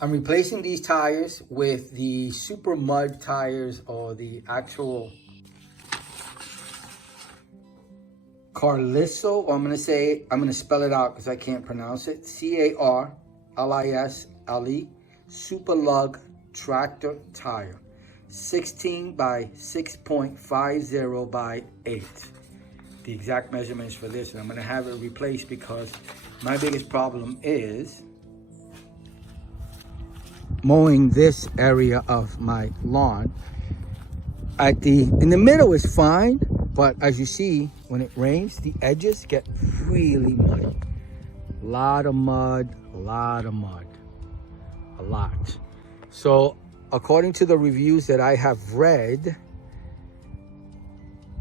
I'm replacing these tires with the Super Mud tires, or the actual Carlisle, or I'm going to spell it out because I can't pronounce it. Carlisle Super Lug tractor tire. 16 by 6.50 by 8. The exact measurements for this, and I'm going to have it replaced because my biggest problem is mowing this area of my lawn. In the middle is fine, but as you see, when it rains, the edges get really muddy. A lot of mud, a lot of mud, a lot. So according to the reviews that I have read,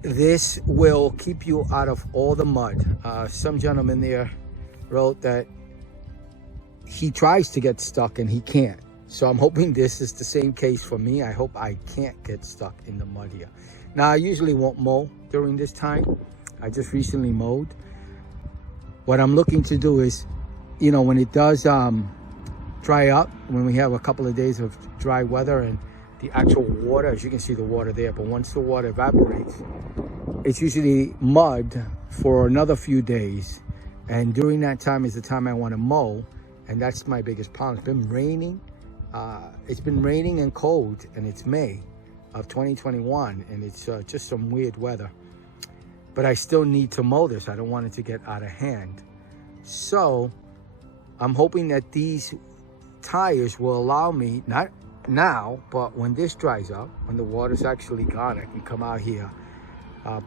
this will keep you out of all the mud. Some gentleman there wrote that he tries to get stuck and he can't. So I'm hoping this is the same case for me. I hope I can't get stuck in the mud here. Now, I usually won't mow during this time. I just recently mowed. What I'm looking to do is, you know, when it does dry up, when we have a couple of days of dry weather and the actual water, as you can see the water there, but once the water evaporates, it's usually mud for another few days. And during that time is the time I want to mow. And that's my biggest problem. It's been raining. It's been raining and cold, and it's May of 2021, and it's just some weird weather. But I still need to mow this. I don't want it to get out of hand. So I'm hoping that these tires will allow me, not now, but when this dries up, when the water's actually gone, I can come out here,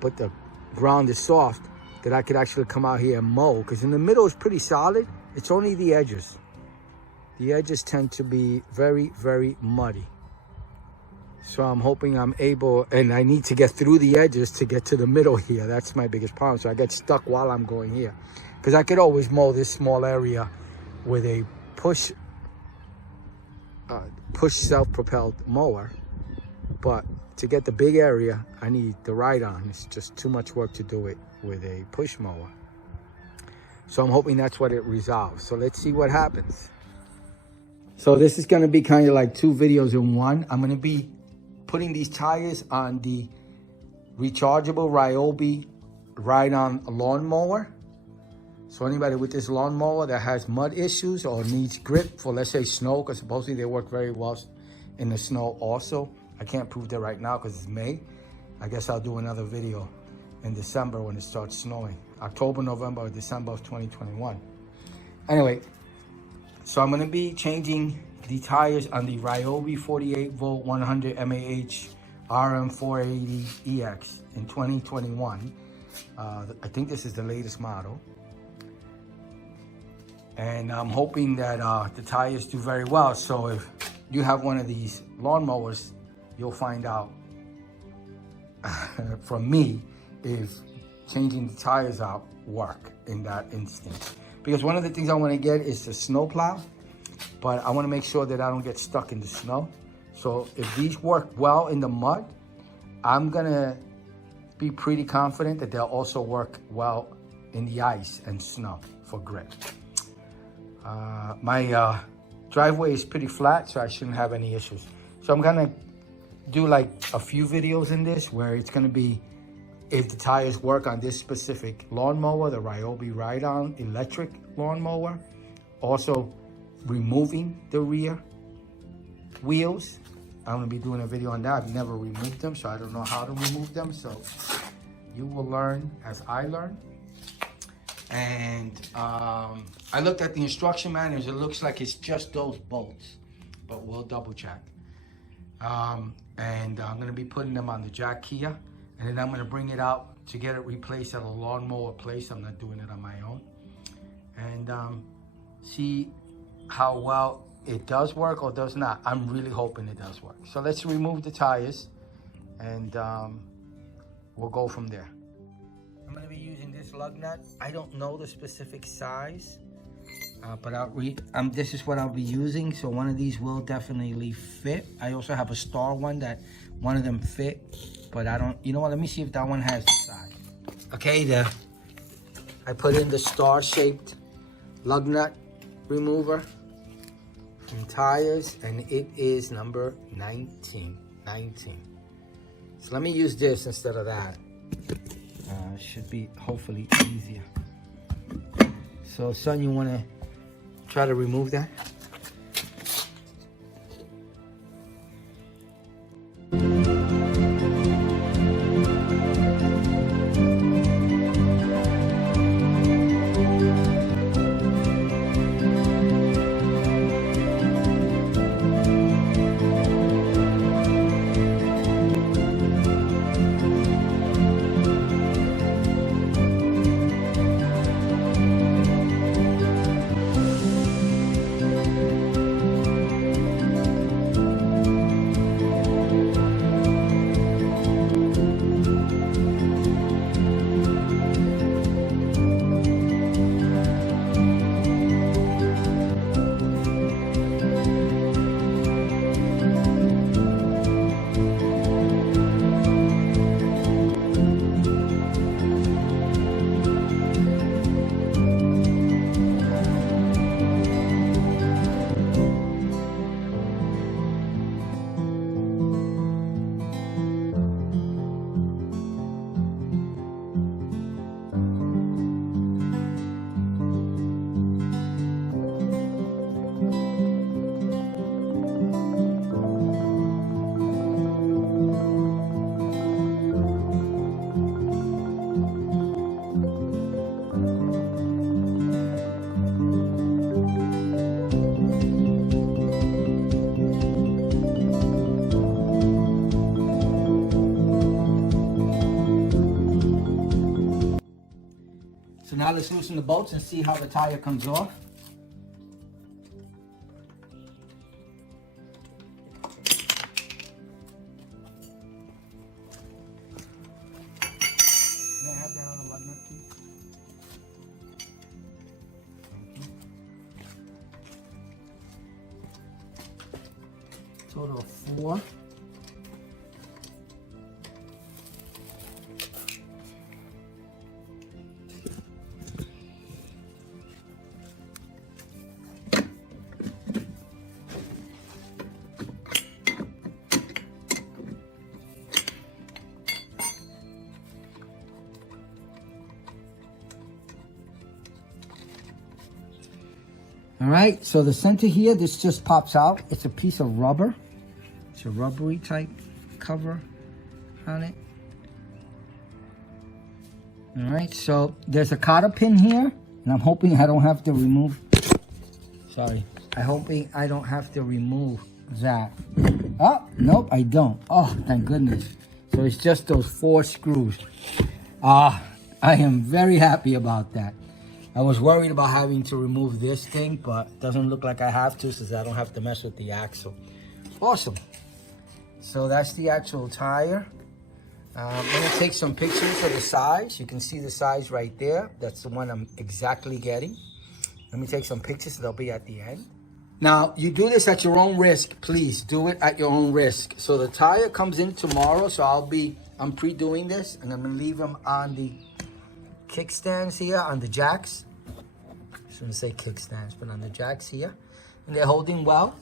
but the ground is soft, that I could actually come out here and mow, because in the middle is pretty solid. It's only the edges. The edges tend to be very, very muddy. So I'm hoping I'm able, and I need to get through the edges to get to the middle here. That's my biggest problem. So I get stuck while I'm going here. Because I could always mow this small area with a push self-propelled mower. But to get the big area, I need the ride-on. It's just too much work to do it with a push mower. So I'm hoping that's what it resolves. So let's see what happens. So this is going to be kind of like two videos in one. I'm going to be putting these tires on the rechargeable RYobi ride-on lawnmower. So anybody with this lawnmower that has mud issues or needs grip for, let's say, snow, because supposedly they work very well in the snow also. I can't prove that right now because it's May. I guess I'll do another video in December when it starts snowing. October, November, or December of 2021. Anyway, so I'm going to be changing the tires on the RYobi 48 volt 100 mAh RM480 EX in 2021. I think this is the latest model. And I'm hoping that the tires do very well. So if you have one of these lawnmowers, you'll find out from me if changing the tires out work in that instance. Because one of the things I want to get is the snow plow, but I want to make sure that I don't get stuck in the snow. So if these work well in the mud, I'm gonna be pretty confident that they'll also work well in the ice and snow for grip. My driveway is pretty flat, so I shouldn't have any issues. So I'm gonna do like a few videos in this where it's gonna be if the tires work on this specific lawnmower, the RYobi ride-on electric lawnmower. Also removing the rear wheels. I'm gonna be doing a video on that. I've never removed them, so I don't know how to remove them. So you will learn as I learn. And I looked at the instruction manuals. It looks like it's just those bolts, but we'll double check. And I'm gonna be putting them on the jack here. And then I'm gonna bring it out to get it replaced at a lawnmower place. I'm not doing it on my own. And see how well it does work or does not. I'm really hoping it does work. So let's remove the tires and we'll go from there. I'm gonna be using this lug nut. I don't know the specific size, but this is what I'll be using. So one of these will definitely fit. I also have a star one that one of them fit, but I don't, you know what, let me see if that one has the size. Okay, I put in the star-shaped lug nut remover in tires, and it is number 19. So let me use this instead of that. Should be hopefully easier. So son, you want to try to remove that? So now let's loosen the bolts and see how the tire comes off. Can I have that on the lug nut, please? Thank you. Total of 4. All right, so the center here, this just pops out. It's a piece of rubber. It's a rubbery type cover on it. All right, so there's a cotter pin here, and I'm hoping I don't have to remove, I'm hoping I don't have to remove that. Oh, nope, I don't. Oh, thank goodness. So it's just those 4 screws. I am very happy about that. I was worried about having to remove this thing, but it doesn't look like I have to, since I don't have to mess with the axle. Awesome. So that's the actual tire. I'm gonna take some pictures of the size. You can see the size right there. That's the one I'm exactly getting. Let me take some pictures, they'll be at the end. Now, you do this at your own risk. Please do it at your own risk. So the tire comes in tomorrow, so I'm pre-doing this, and I'm gonna leave them on the kickstands here, on the jacks. I shouldn't say kickstands, but on the jacks here. And they're holding well.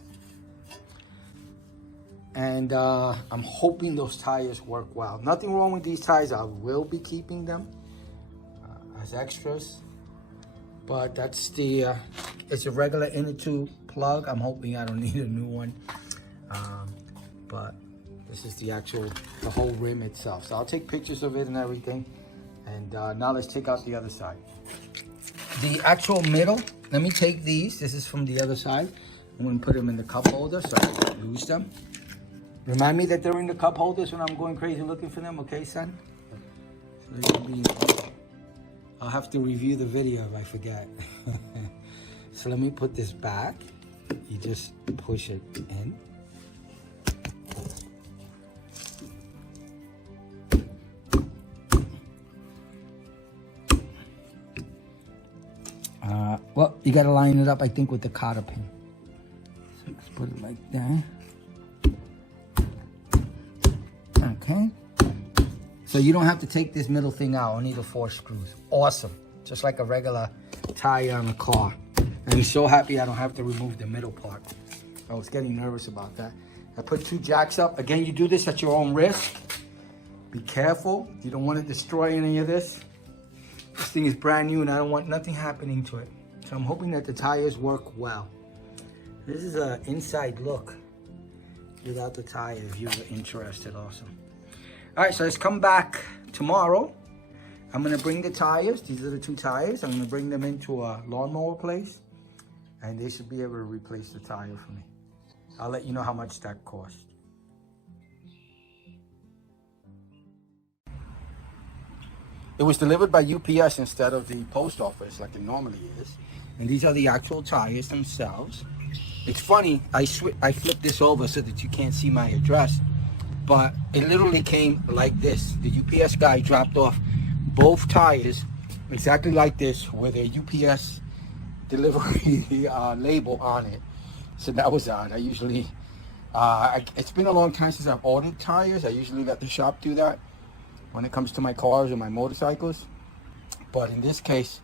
And I'm hoping those tires work well. Nothing wrong with these tires. I will be keeping them as extras. But that's it's a regular inner tube plug. I'm hoping I don't need a new one. But this is the whole rim itself. So I'll take pictures of it and everything. And now let's take out the other side. The actual middle, let me take these. This is from the other side. I'm gonna put them in the cup holder so I don't lose them. Remind me that they're in the cup holders when I'm going crazy looking for them, okay, son? So I'll have to review the video if I forget. So let me put this back. You just push it in. Well, you gotta line it up, I think, with the cotter pin. So let's put it like that. Okay. So you don't have to take this middle thing out, only the 4 screws. Awesome. Just like a regular tire on a car. And I'm so happy I don't have to remove the middle part. I was getting nervous about that. I put 2 jacks up. Again, you do this at your own risk. Be careful. You don't want to destroy any of this. This thing is brand new and I don't want nothing happening to it. So I'm hoping that the tires work well. This is an inside look without the tire if you were interested also. All right, so let's come back tomorrow. I'm gonna bring the tires. These are the 2 tires. I'm gonna bring them into a lawnmower place and they should be able to replace the tire for me. I'll let you know how much that cost. It was delivered by UPS instead of the post office like it normally is. And these are the actual tires themselves. It's funny, I flipped this over so that you can't see my address, but it literally came like this. The UPS guy dropped off both tires exactly like this with a UPS delivery label on it. So that was odd. I usually, it's been a long time since I've ordered tires. I usually let the shop do that when it comes to my cars or my motorcycles. But in this case,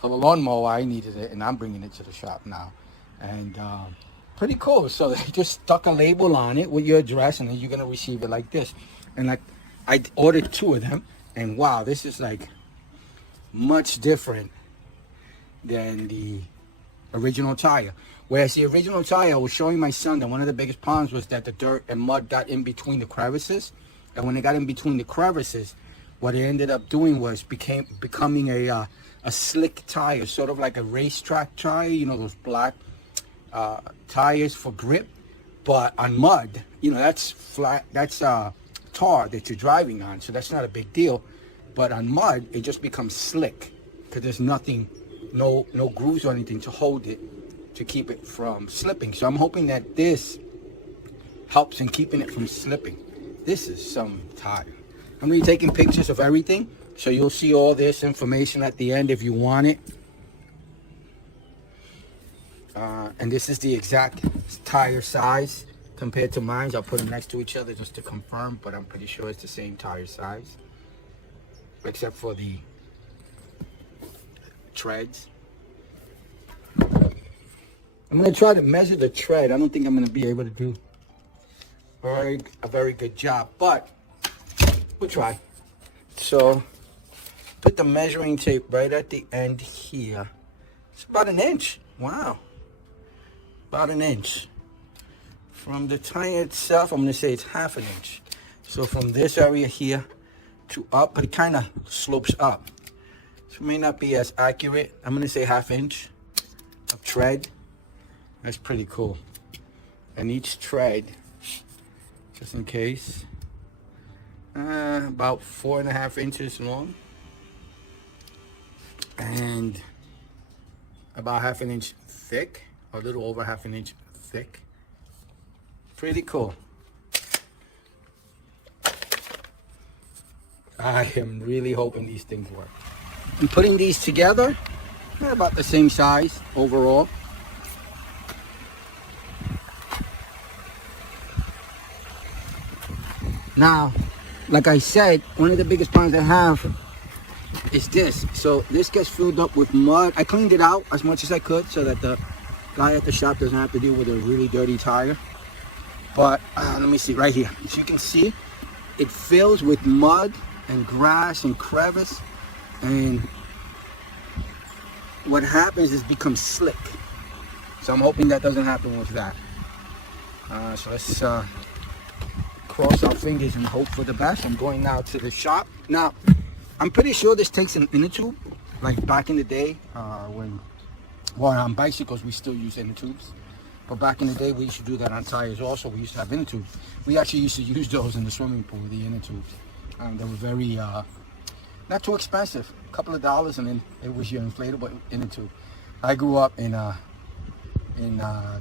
for the lawnmower, I needed it and I'm bringing it to the shop now. And pretty cool. So they just stuck a label on it with your address and then you're gonna receive it like this. And like, I ordered 2 of them and wow, this is like much different than the original tire. Whereas the original tire, I was showing my son that one of the biggest problems was that the dirt and mud got in between the crevices. And when it got in between the crevices, what it ended up doing was becoming a slick tire, sort of like a racetrack tire, you know, those black tires for grip. But on mud, you know, that's flat, that's tar that you're driving on, so that's not a big deal. But on mud, it just becomes slick because there's nothing, no grooves or anything to hold it, to keep it from slipping. So I'm hoping that this helps in keeping it from slipping. This is some tire. I'm gonna be taking pictures of everything, so you'll see all this information at the end if you want it. And this is the exact tire size compared to mine. I'll put them next to each other just to confirm, but I'm pretty sure it's the same tire size, except for the treads. I'm gonna try to measure the tread. I don't think I'm gonna be able to do a very good job, but we'll try. So put the measuring tape right at the end here. It's about 1 inch. Wow, about 1 inch. From the tire itself, I'm gonna say it's 1/2 inch. So from this area here to up, but it kind of slopes up, so it may not be as accurate. I'm gonna say 1/2 inch of tread. That's pretty cool. And each tread, just in case, about 4.5 inches long and about 1/2 inch thick, a little over 1/2 inch thick. Pretty cool. I am really hoping these things work. I'm putting these together, they're about the same size overall. Now, like I said, one of the biggest problems I have is this. So this gets filled up with mud. I cleaned it out as much as I could so that the guy at the shop doesn't have to deal with a really dirty tire. But let me see right here. As you can see, it fills with mud and grass and crevice. And what happens is it becomes slick. So I'm hoping that doesn't happen with that. So let's cross our fingers and hope for the best. I'm going now to the shop. Now, I'm pretty sure this takes an inner tube, like back in the day when, well, on bicycles we still use inner tubes, but back in the day we used to do that on tires also. We used to have inner tubes. We actually used to use those in the swimming pool, the inner tubes. They were very not too expensive, a couple of dollars, and then it was your inflatable inner tube. I grew up in the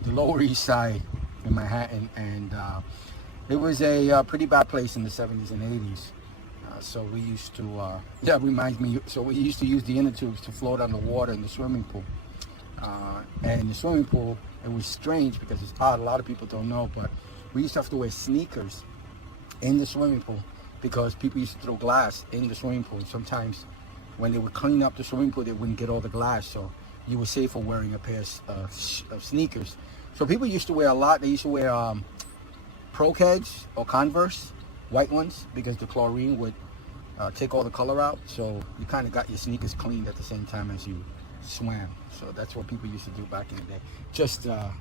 Lower East Side in Manhattan, and it was a pretty bad place in the 70s and 80s. So we used to, yeah, it reminds me, so we used to use the inner tubes to float on the water in the swimming pool. And in the swimming pool, it was strange because it's odd, a lot of people don't know, but we used to have to wear sneakers in the swimming pool because people used to throw glass in the swimming pool. Sometimes when they would clean up the swimming pool, they wouldn't get all the glass, so you were safer wearing a pair of sneakers. So people used to wear a lot. They used to wear Pro Keds or Converse, white ones, because the chlorine would take all the color out. So you kind of got your sneakers cleaned at the same time as you swam. So that's what people used to do back in the day. Just a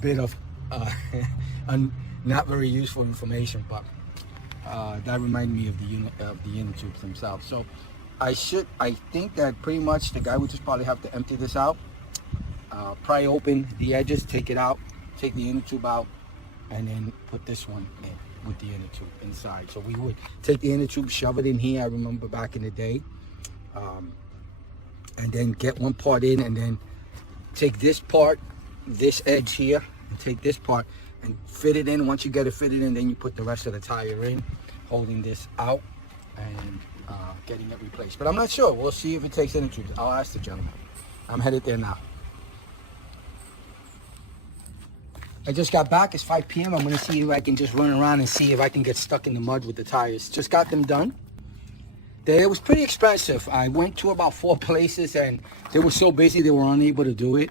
bit of not very useful information, but that reminded me of the inner tubes themselves. So I think that pretty much the guy would just probably have to empty this out, pry open the edges, take it out, take the inner tube out, and then put this one in with the inner tube inside. So we would take the inner tube, shove it in here. I remember back in the day, and then get one part in, and then take this part, this edge here, and take this part and fit it in. Once you get it fitted in, then you put the rest of the tire in, holding this out and getting it replaced. But I'm not sure. We'll see if it takes inner tubes. I'll ask the gentleman. I'm headed there now. I just got back. It's 5 p.m. I'm going to see if I can just run around and see if I can get stuck in the mud with the tires. Just got them done. It was pretty expensive. I went to about 4 places and they were so busy they were unable to do it.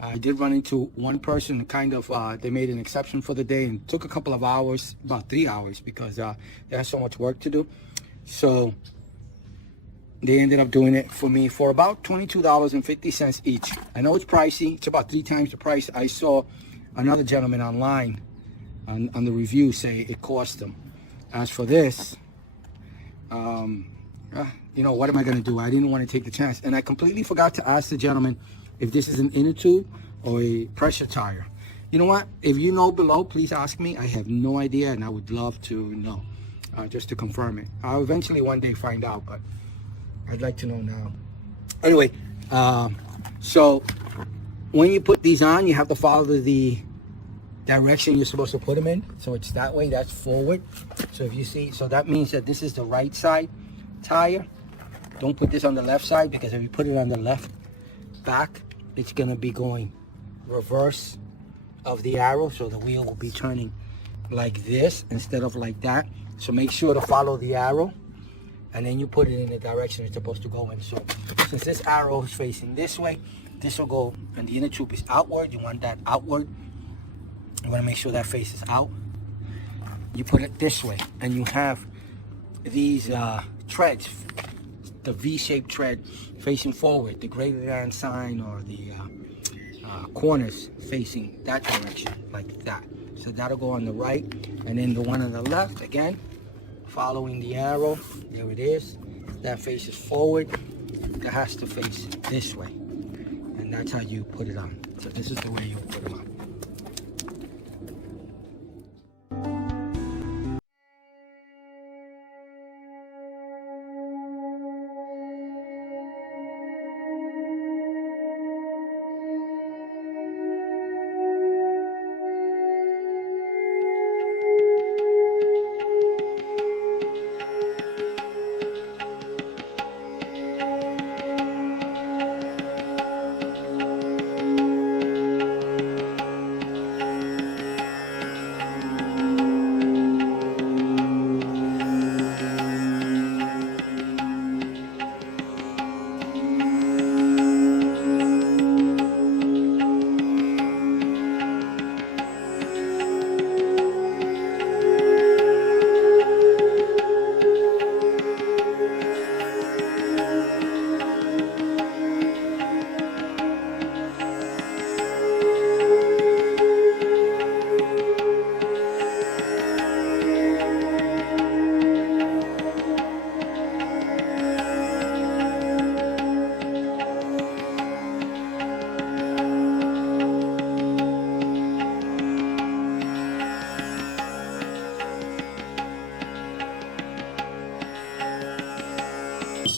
I did run into one person, kind of, they made an exception for the day, and took a couple of hours, about 3 hours, because they had so much work to do. So they ended up doing it for me for about $22.50 each. I know it's pricey. It's about 3 times the price. I saw another gentleman online on the review say it cost them. As for this, you know, what am I going to do? I didn't want to take the chance. And I completely forgot to ask the gentleman if this is an inner tube or a pressure tire. You know what? If you know below, please ask me. I have no idea, and I would love to know, just to confirm it. I'll eventually one day find out, but I'd like to know now. Anyway, so when you put these on, you have to follow the direction you're supposed to put them in. So it's that way, that's forward. So if you see, so that means that this is the right side tire. Don't put this on the left side, because if you put it on the left back, it's going to be going reverse of the arrow. So the wheel will be turning like this instead of like that. So make sure to follow the arrow, and then you put it in the direction it's supposed to go in. So since this arrow is facing this way, this will go, and the inner tube is outward. You want that outward. You want to make sure that faces out. You put it this way, and you have these treads, the V-shaped tread facing forward, the greater than sign or the corners facing that direction, like that. So that'll go on the right, and then the one on the left, again, following the arrow, there it is. That faces forward, that has to face this way. And that's how you put it on. So this is the way you put it on.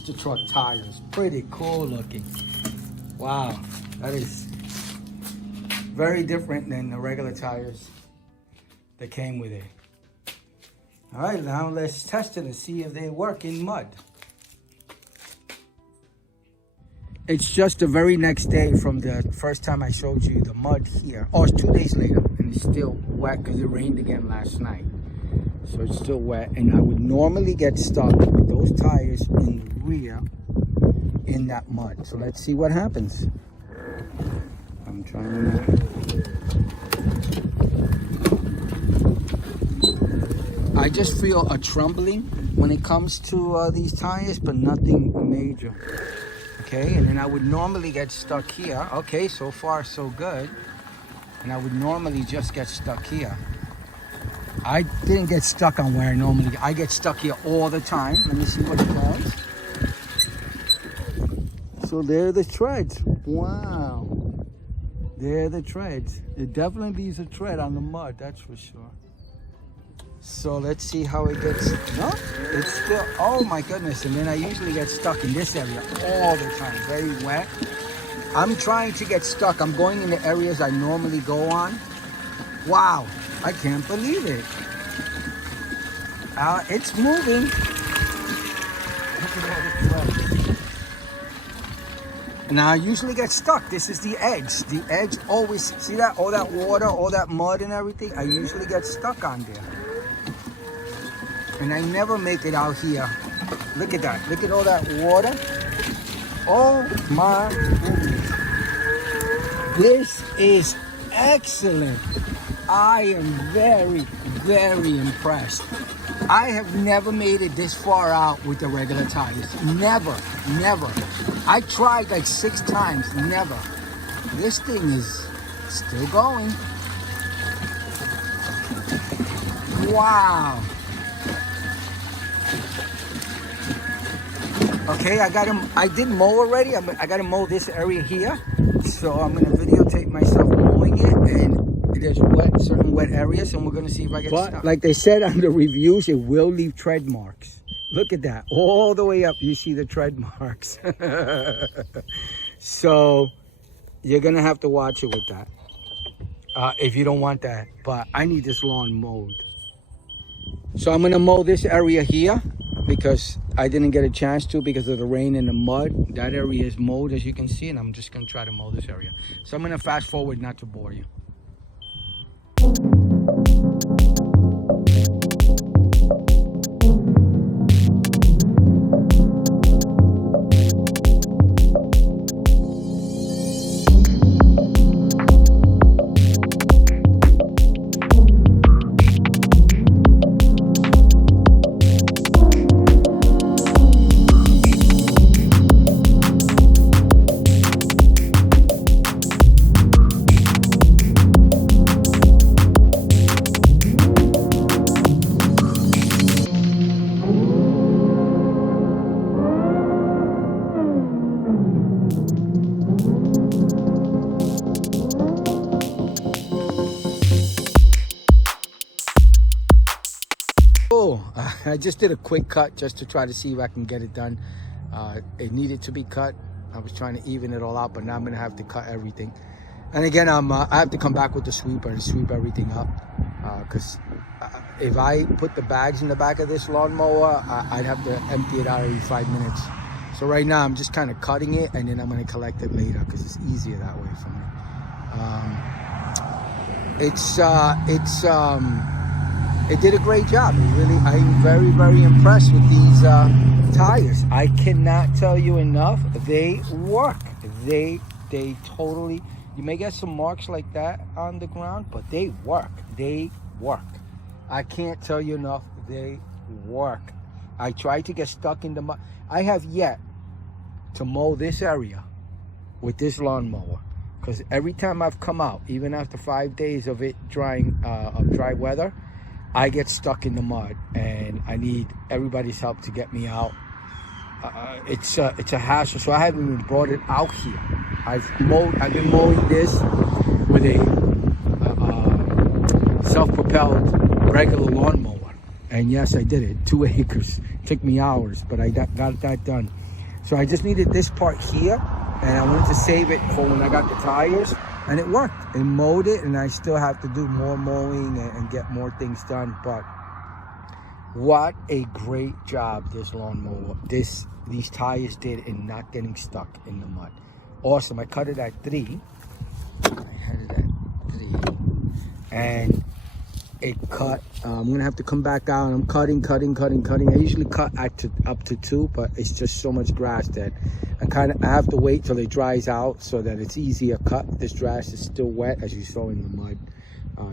The truck tires, pretty cool looking. Wow, that is very different than the regular tires that came with it. All right, now let's test it and see if they work in mud. It's just the very next day from the first time I showed you the mud here. Oh, it's 2 days later, and it's still wet because it rained again last night. So it's still wet, and I would normally get stuck with those tires in the rear in that mud. So let's see what happens. I'm I'm trying to. I just feel a trembling when it comes to these tires, but nothing major. Okay, and then I would normally get stuck here. Okay, so far so good. And I would normally just get stuck here. I didn't get stuck on where I normally get. I get stuck here all the time. Let me see what it does. So there are the treads. Wow. There are the treads. It definitely leaves a tread on the mud, that's for sure. So let's see how it gets. No, it's still, oh my goodness. And then I usually get stuck in this area all the time, very wet. I'm trying to get stuck. I'm going in the areas I normally go on. Wow, I can't believe it. It's moving. Look at all the treads. Now I usually get stuck. This is the edge. The edge always, see that? All that water, all that mud and everything. I usually get stuck on there. And I never make it out here. Look at that. Look at all that water. Oh my goodness. This is excellent. I am very, very impressed. I have never made it this far out with the regular tires. Never, never. I tried like 6 times, never. This thing is still going. Wow. Okay, I did mow already. I got to mow this area here. So I'm going to videotape myself mowing it, and there's certain wet areas, and we're going to see if I get stuck. Like they said on the reviews, it will leave tread marks. Look at that. All the way up, you see the tread marks. So you're going to have to watch it with that if you don't want that. But I need this lawn mowed. So I'm going to mow this area here, because I didn't get a chance to because of the rain and the mud. That area is mowed, as you can see, and I'm just going to try to mow this area. So I'm going to fast forward not to bore you. I just did a quick cut just to try to see if I can get it done. It needed to be cut. I was trying to even it all out, but now I'm gonna have to cut everything. And again, I have to come back with the sweeper and sweep everything up, because if I put the bags in the back of this lawnmower, I'd have to empty it out every 5 minutes. So right now I'm just kind of cutting it, and then I'm gonna collect it later because it's easier that way for me. It did a great job. Really, I'm very, very impressed with these tires. I cannot tell you enough. They work. They totally. You may get some marks like that on the ground, but they work. They work. I can't tell you enough. They work. I tried to get stuck in the mud. I have yet to mow this area with this lawnmower, because every time I've come out, even after 5 days of it drying, of dry weather, I get stuck in the mud, and I need everybody's help to get me out. It's a hassle, so I haven't even brought it out here. I've been mowing this with a self-propelled regular lawnmower, and yes, I did it. 2 acres. It took me hours, but I got that done. So I just needed this part here, and I wanted to save it for when I got the tires. And it worked. It mowed it, and I still have to do more mowing and get more things done. But what a great job this lawnmower, these tires did in not getting stuck in the mud. Awesome. I cut it at 3. I had it at 3. And it cut. I'm gonna have to come back down. I'm cutting. I usually cut up to 2, but it's just so much grass that I have to wait till it dries out so that it's easier cut. This grass is still wet, as you saw in the mud.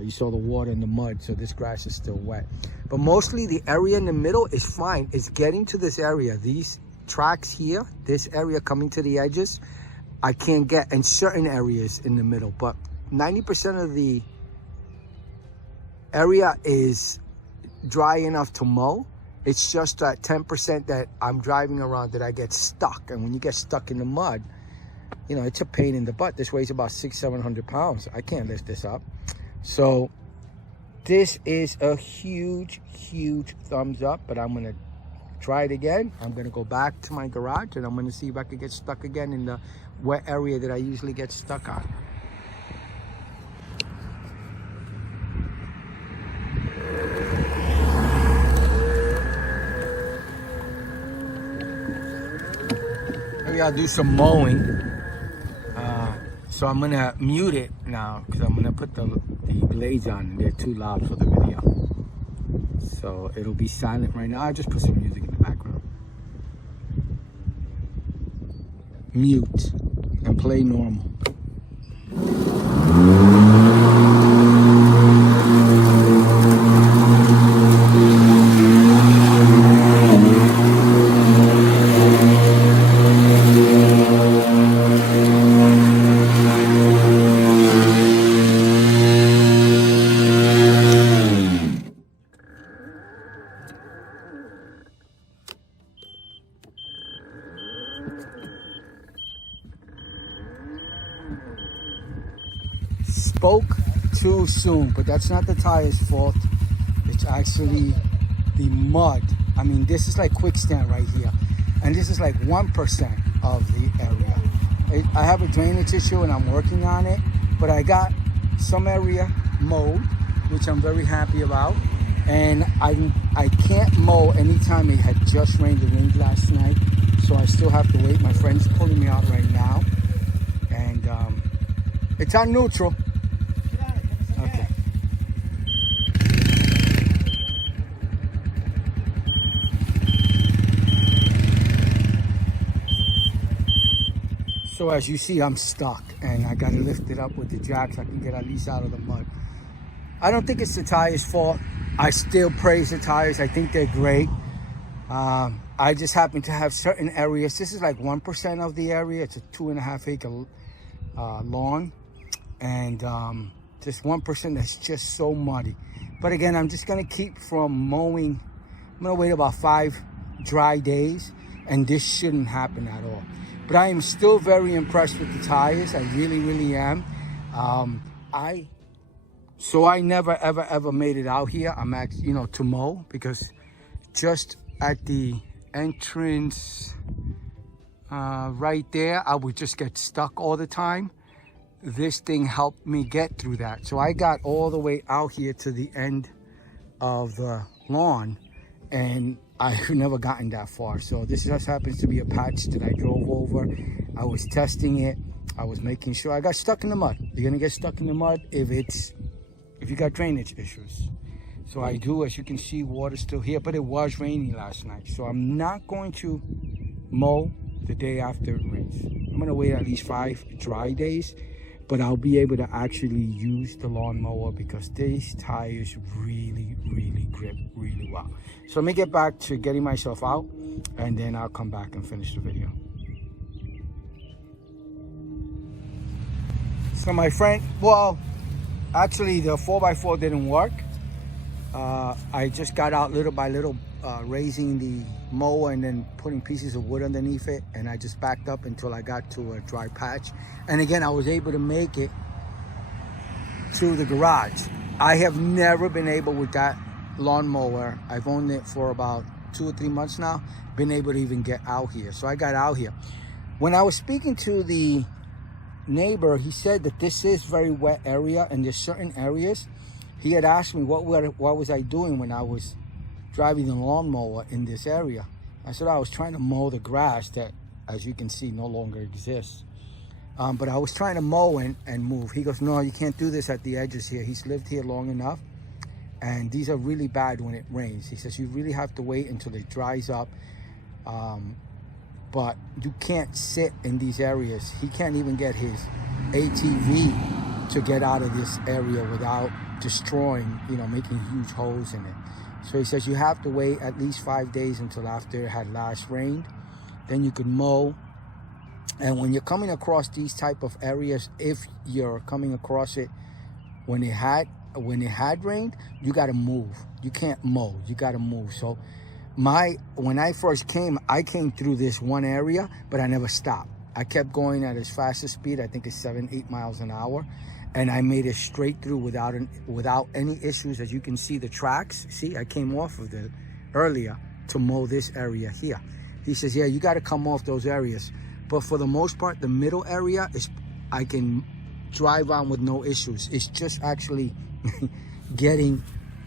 You saw the water in the mud, so this grass is still wet. But mostly the area in the middle is fine. It's getting to this area. These tracks here, this area coming to the edges, I can't get in certain areas in the middle, but 90% of the area is dry enough to mow. It's just that 10% that I'm driving around that I get stuck. And when you get stuck in the mud, you know, it's a pain in the butt. This weighs about 600-700 pounds. I can't lift this up. So this is a huge thumbs up, but I'm gonna try it again. I'm gonna go back to my garage and I'm gonna see if I can get stuck again in the wet area that I usually get stuck on. Maybe I'll do some mowing. So I'm gonna mute it now because I'm gonna put the blades on. They're too loud for the video. So it'll be silent right now. I just put some music in the background. Mute and play normal. Spoke too soon, but that's not the tire's fault. It's actually the mud. I mean, this is like quicksand right here, and this is like 1% of the area. I have a drainage issue and I'm working on it, but I got some area mowed, which I'm very happy about. And I can't mow anytime it had just rained. It rained last night, so I still have to wait. My friend's pulling me out right now, and it's on neutral. Okay. So as you see, I'm stuck and I gotta lift it up with the jack so I can get at least out of the mud. I don't think it's the tires' fault. I still praise the tires. I think they're great. I just happen to have certain areas. This is like 1% of the area. It's a 2.5 acre lawn. And just 1% that's just so muddy. But again, I'm just gonna keep from mowing. I'm gonna wait about 5 dry days and this shouldn't happen at all. But I am still very impressed with the tires. I really am. So I never ever made it out here. I'm actually, you know, to mow, because just at the entrance right there, I would just get stuck all the time. This thing helped me get through that. So I got all the way out here to the end of the lawn and I've never gotten that far. So this just happens to be a patch that I drove over. I was testing it. I was making sure. I got stuck in the mud. You're gonna get stuck in the mud if you got drainage issues. So I do, as you can see, water's still here, but it was raining last night. So I'm not going to mow the day after it rains. I'm gonna wait at least 5 dry days, but I'll be able to actually use the lawnmower because these tires really grip really well. So let me get back to getting myself out and then I'll come back and finish the video. So my friend, well, actually the 4x4 didn't work. I just got out little by little, raising the mower and then putting pieces of wood underneath it, and I just backed up until I got to a dry patch. And again, I was able to make it through the garage. I have never been able with that lawnmower. I've owned it for about 2 or 3 months now, been able to even get out here. So I got out here. When I was speaking to the neighbor, he said that this is very wet area and there's certain areas. He had asked me what was I doing when I was driving the lawnmower in this area. I said I was trying to mow the grass that, as you can see, no longer exists. But I was trying to mow and move. He goes, no, you can't do this at the edges here. He's lived here long enough. and these are really bad when it rains. He says you really have to wait until it dries up, but you can't sit in these areas. He can't even get his ATV to get out of this area without destroying, you know, making huge holes in it. So he says you have to wait at least 5 days until after it had last rained. Then you could mow. And when you're coming across these type of areas, if you're coming across it when it had rained, you got to move. You can't mow. You got to move. So when I first came, I came through this one area, but I never stopped. I kept going at as fast as speed. I think it's 7-8 miles an hour. And I made it straight through without any issues. As you can see the tracks. See, I came off of it earlier to mow this area here. He says, yeah, you got to come off those areas. But for the most part, the middle area, I can drive on with no issues. It's just actually getting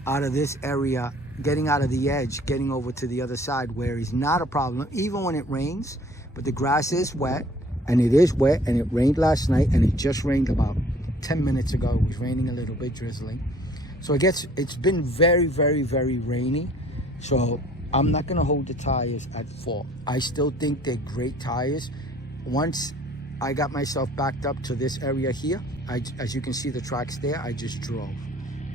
out of this area, getting out of the edge, getting over to the other side where it's not a problem, even when it rains. But the grass is wet, and it is wet, and it rained last night, and it just rained about 10 minutes ago. It was raining a little bit, drizzling. So it's been very, very, very rainy. So I'm not gonna hold the tires at fault. I still think they're great tires. Once I got myself backed up to this area here, as you can see the tracks there, I just drove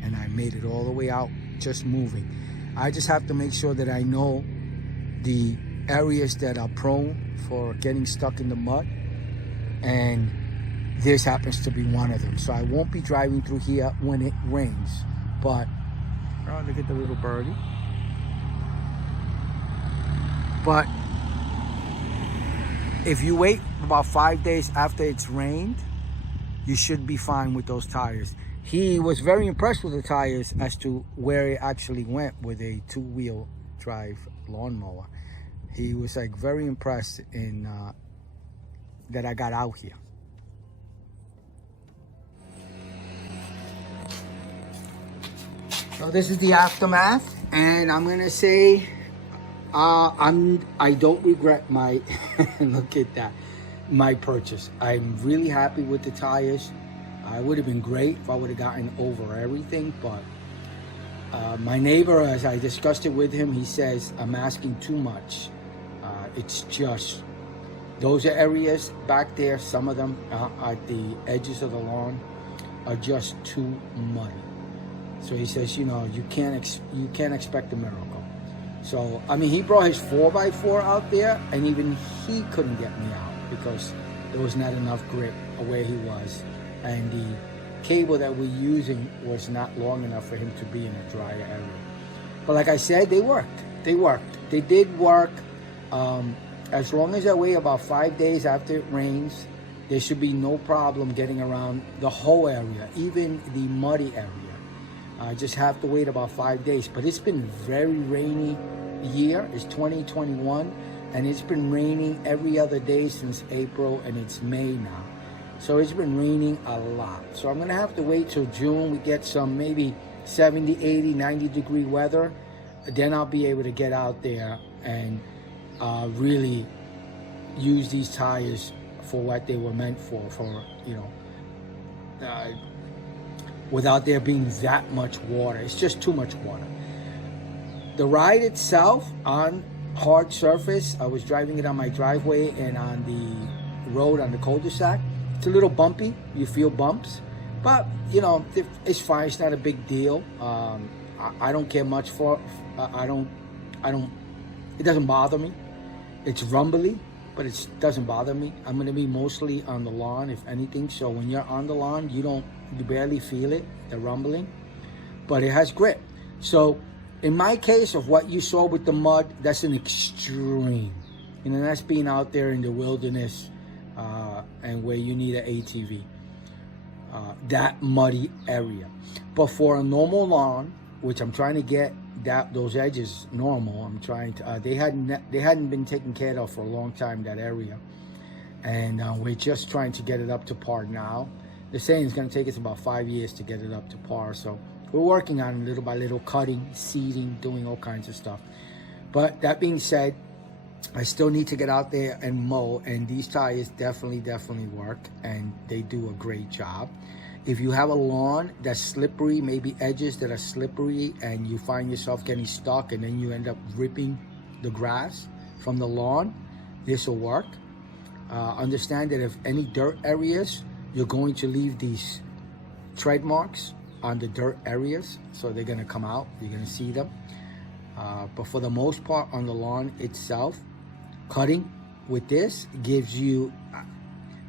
and I made it all the way out, just moving. I just have to make sure that I know the areas that are prone for getting stuck in the mud, and this happens to be one of them. So I won't be driving through here when it rains. But oh, look at the little birdie. But if you wait about 5 days after it's rained, you should be fine with those tires. He was very impressed with the tires as to where it actually went with a 2-wheel drive lawnmower. He was like very impressed in that I got out here. So this is the aftermath, and I'm gonna say I don't regret my look at that, my purchase. I'm really happy with the tires. It would have been great if I would have gotten over everything, but my neighbor, as I discussed it with him, he says I'm asking too much. It's just those areas back there, some of them at the edges of the lawn are just too muddy. So he says, you know, you can't expect a miracle. So, I mean, he brought his 4x4 out there, and even he couldn't get me out because there was not enough grip where he was. And the cable that we're using was not long enough for him to be in a dry area. But like I said, they worked. They worked. They did work. As long as I wait about 5 days after it rains, there should be no problem getting around the whole area, even the muddy area. I just have to wait about 5 days. But it's been very rainy year. It's 2021, and it's been raining every other day since April, and it's May now. So it's been raining a lot. So I'm gonna have to wait till June. We get some maybe 70, 80, 90 degree weather. Then I'll be able to get out there and really use these tires for what they were meant for, you know, without there being that much water. It's just too much water. The ride itself on hard surface, I was driving it on my driveway and on the road on the cul-de-sac. It's a little bumpy, you feel bumps, but you know, it's fine, it's not a big deal. I don't care much for, it doesn't bother me. It's rumbly, but it doesn't bother me. I'm gonna be mostly on the lawn, if anything, so when you're on the lawn, you barely feel it, the rumbling, but it has grip. So in my case of what you saw with the mud, that's an extreme. You know, that's being out there in the wilderness and where you need an ATV, that muddy area. But for a normal lawn, which I'm trying to get those edges normal, I'm trying to, they hadn't been taken care of for a long time, that area. And we're just trying to get it up to par now. They're saying it's gonna take us about 5 years to get it up to par. So we're working on it little by little, cutting, seeding, doing all kinds of stuff. But that being said, I still need to get out there and mow, and these tires definitely work, and they do a great job. If you have a lawn that's slippery, maybe edges that are slippery, and you find yourself getting stuck and then you end up ripping the grass from the lawn, this will work. Understand that if any dirt areas, you're going to leave these tread marks on the dirt areas, so they're gonna come out, you're gonna see them. But for the most part on the lawn itself, cutting with this gives you,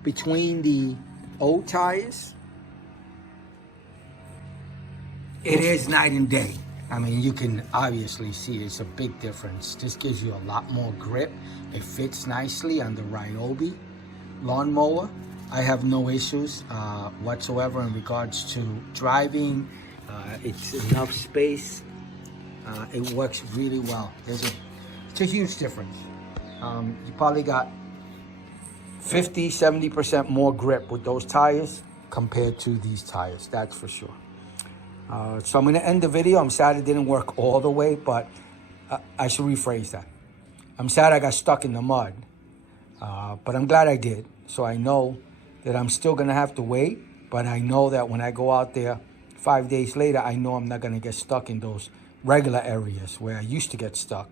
between the old tires, it is night and day. I mean, you can obviously see it's a big difference. This gives you a lot more grip. It fits nicely on the RYobi lawnmower. I have no issues whatsoever in regards to driving. It's enough space. It works really well. It's a huge difference. You probably got 50–70% more grip with those tires compared to these tires, that's for sure. So I'm gonna end the video. I'm sad it didn't work all the way, but I should rephrase that. I'm sad I got stuck in the mud, but I'm glad I did. So I know that I'm still gonna have to wait, but I know that when I go out there 5 days later, I know I'm not gonna get stuck in those regular areas where I used to get stuck.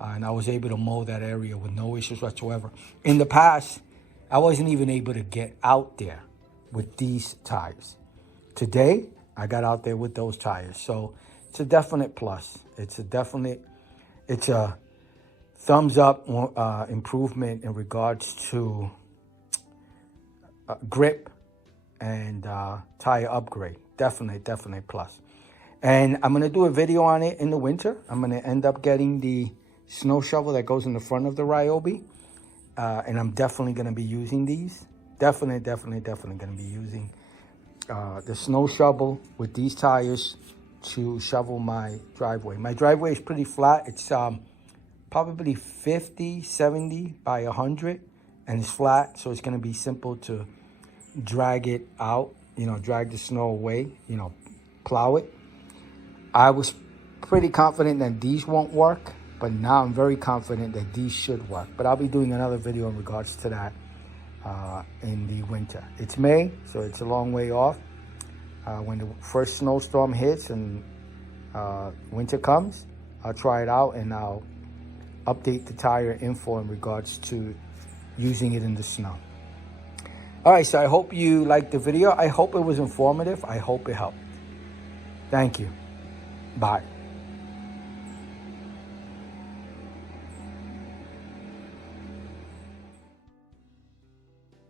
And I was able to mow that area with no issues whatsoever. In the past, I wasn't even able to get out there with these tires. Today, I got out there with those tires. So it's a definite plus. It's a thumbs up improvement in regards to grip and tire upgrade. Definitely plus. And I'm gonna do a video on it in the winter. I'm gonna end up getting the snow shovel that goes in the front of the RYobi. And I'm definitely gonna be using these. Definitely gonna be using the snow shovel with these tires to shovel my driveway. My driveway is pretty flat. It's probably 50–70 by 100, and it's flat, so it's gonna be simple to drag it out, drag the snow away, plow it. I was pretty confident that these won't work, but now I'm very confident that these should work. But I'll be doing another video in regards to that in the winter. It's May, so it's a long way off. When the first snowstorm hits and winter comes, I'll try it out and I'll update the tire info in regards to using it in the snow. All right, so I hope you liked the video. I hope it was informative. I hope it helped. Thank you. Bye.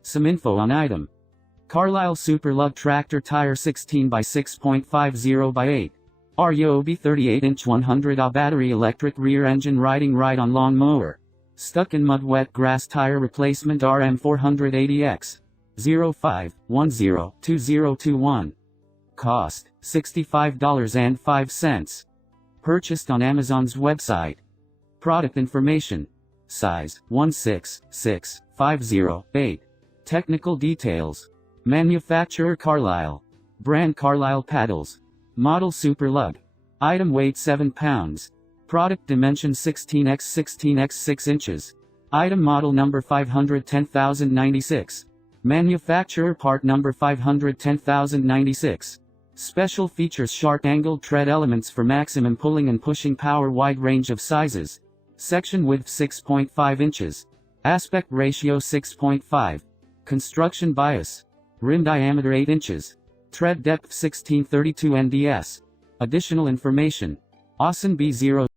Some info on item. Carlisle Super Lug tractor tire 16x6.50x8 RYobi 38-inch 100Ah battery electric rear engine riding right on lawn mower. Stuck in mud wet grass tire replacement RM480 EX 05102021. Cost $65.05. Purchased on Amazon's website. Product information. Size 16x6.50x8. Technical details. Manufacturer Carlisle. Brand Carlisle paddles. Model Super Lug. Item weight 7 pounds. Product dimension 16x16x6 inches. Item model number 510096. Manufacturer part number 510096. Special features: sharp angled tread elements for maximum pulling and pushing power, wide range of sizes. Section width 6.5 inches. Aspect ratio 6.5. Construction bias. Rim diameter 8 inches. Tread depth 1632 NDS. Additional information. ASIN B0